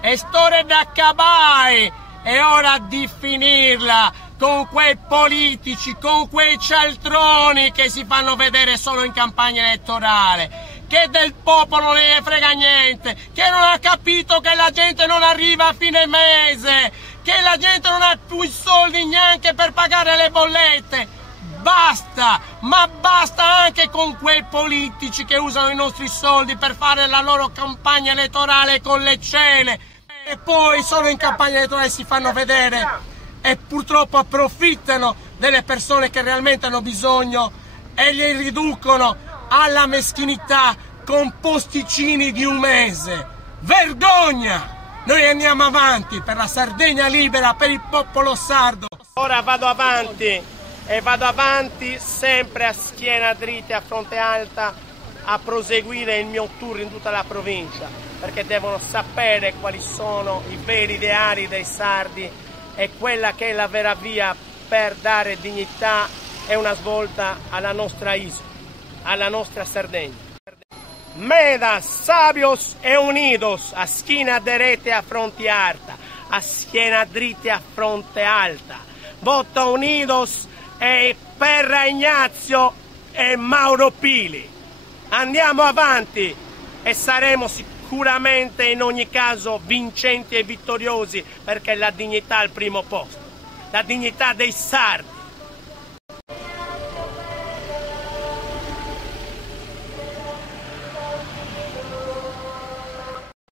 è storia da acabare, è ora di finirla con quei politici, con quei cialtroni che si fanno vedere solo in campagna elettorale, che del popolo non ne frega niente, che non ha capito che la gente non arriva a fine mese, che la gente non ha più i soldi neanche per pagare le bollette. Basta, ma basta anche con quei politici che usano i nostri soldi per fare la loro campagna elettorale con le cene e poi solo in campagna elettorale si fanno vedere e purtroppo approfittano delle persone che realmente hanno bisogno e li riducono alla meschinità con posticini di un mese. Vergogna! Noi andiamo avanti per la Sardegna libera, per il popolo sardo. Ora vado avanti e vado avanti sempre a schiena dritta e a fronte alta a proseguire il mio tour in tutta la provincia, perché devono sapere quali sono i veri ideali dei sardi e quella che è la vera via per dare dignità e una svolta alla nostra isola, alla nostra Sardegna. Medas, sabios e unidos, a schiena derete a fronte alta, a schiena dritta a fronte alta. Vota unidos e Perra Ignazio e Mauro Pili. Andiamo avanti e saremo sicuramente in ogni caso vincenti e vittoriosi, perché la dignità al primo posto, la dignità dei sardi.